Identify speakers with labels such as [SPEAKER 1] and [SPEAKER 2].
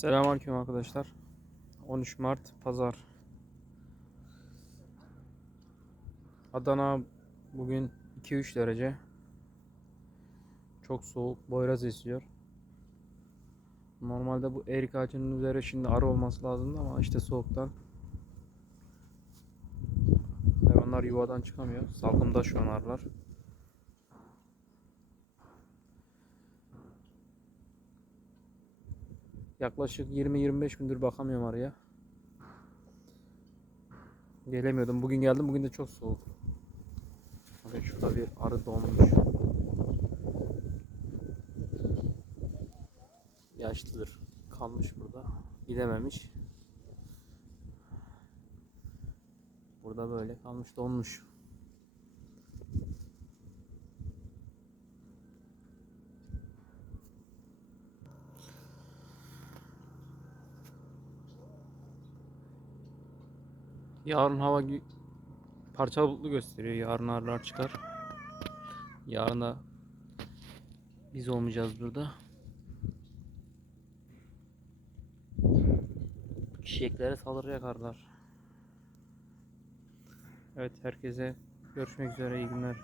[SPEAKER 1] Selamünaleyküm arkadaşlar. 13 Mart Pazar. Adana bugün 2-3 derece. Çok soğuk, boyraz esiyor. Normalde bu erik ağacının üzeri şimdi arı olması lazımdı ama işte soğuktan hayvanlar yuvadan çıkamıyor. Salkımda şu an arılar. Yaklaşık 20-25 gündür bakamıyorum araya. Gelemiyordum. Bugün geldim. Bugün de çok soğuk. Bakın şurada bir arı donmuş. Yaşlıdır. Kalmış burada. Gidememiş. Burada böyle kalmış donmuş. Yarın hava parçalı bulutlu gösteriyor. Yarın arılar çıkar. Yarın biz olmayacağız burada. Çiçeklere saldıracak arılar. Evet herkese görüşmek üzere iyi günler.